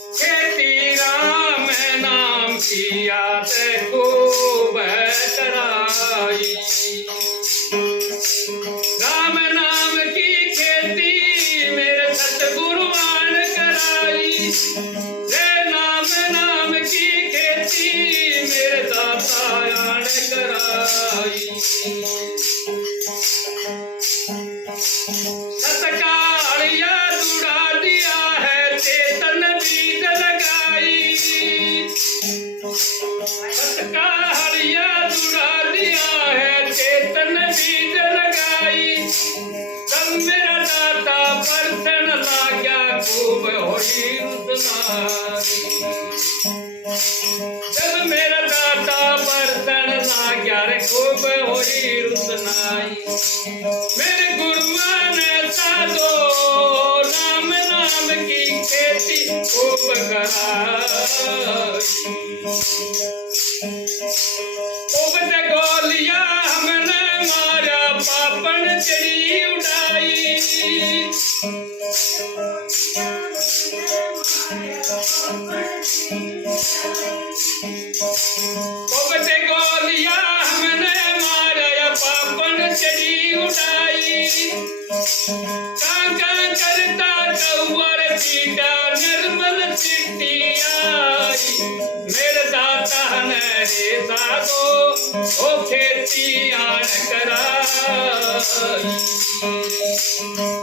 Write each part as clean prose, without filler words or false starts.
खेती राम नाम की याद खूब कराई। राम नाम की खेती मेरे सतगुरु आन कराई। रे नाम की खेती मेरे दाता आन कराई। सतकालिया जुड़ा दिया है चेतन बीज लगाई। सतकालिया जुड़ा दिया है चेतन बीज लगाई। तब मेरा दाता परसन लाग्या खूब होई रुदनारी। जब मेरा दाता परसन लाग्या रे खूब होई रुदनाई। मेरे गुरुआ ने साधो नाम की खेती खूब कराई। उगत गोलिया हमने मारा पापन चढ़ी उड़ाई। उगत गोलिया हमने मारा पापन चढ़ी उड़ाई। काका करता कौवर पीटा निर्मल चिट्ठी आई। मेरे दाता ने रे साधो ओ खेती आन कराई।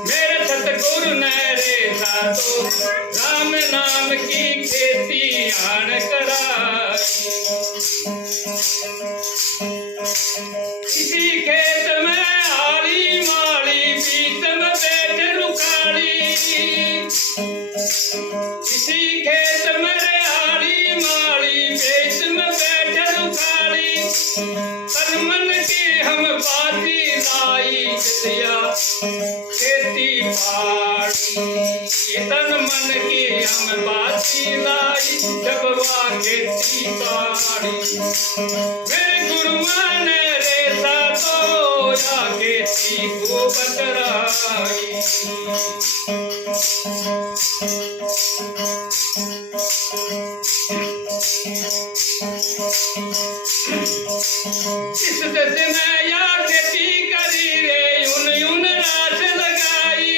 मेरे सतगुरु ने रे साधो राम नाम की खेती आन कराई। इसी खेत में आली माली बीच में बैठ रुकाली। इसी खेत में आली माली बीच में बैठ रुकाली। तन मन की हम बाती लाई दिया खेती बाड़ी। तन मन की हम बाती लाई जब वा खेती बाड़ी। मेरे गुरुआ ने रे साधो या खेती खूब कराई। इस दस में या खेती करी रे यून रात लगाई।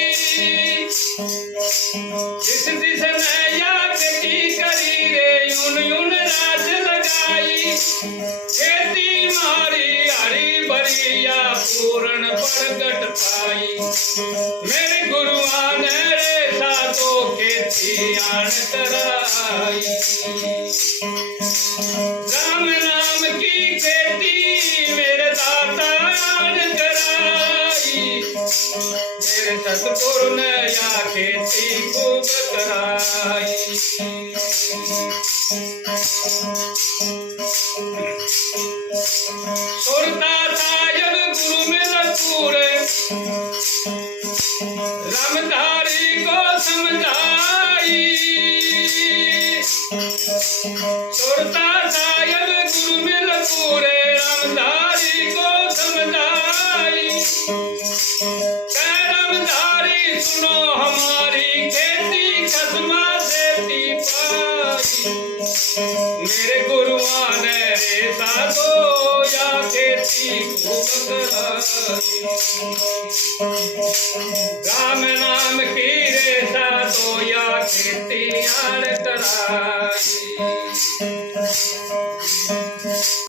इस दिस में या खेती करी रे यून रात लगाई। खेती मारी हरी भरिया पूर्ण प्रगट पाई। मेरे गुरुआ ने रे साधो खेती आन कराई। राम नाम की खेती मेरे दाता आन कराई। मेरे सतगुरु ने या खेती खूब कराई। सुरता साहिब गुरु मिल पूरे रामधारी को समझाई। सुरता साहिब गुरु मिल पूरे रामधारी को समझाई। रामधारी सुनो हमारी खेती खसमा देती पाई। मेरे गुरुआ ने रे साधो या खेती खूब कराई। राम नाम की रे साधो या खेती आन कराई।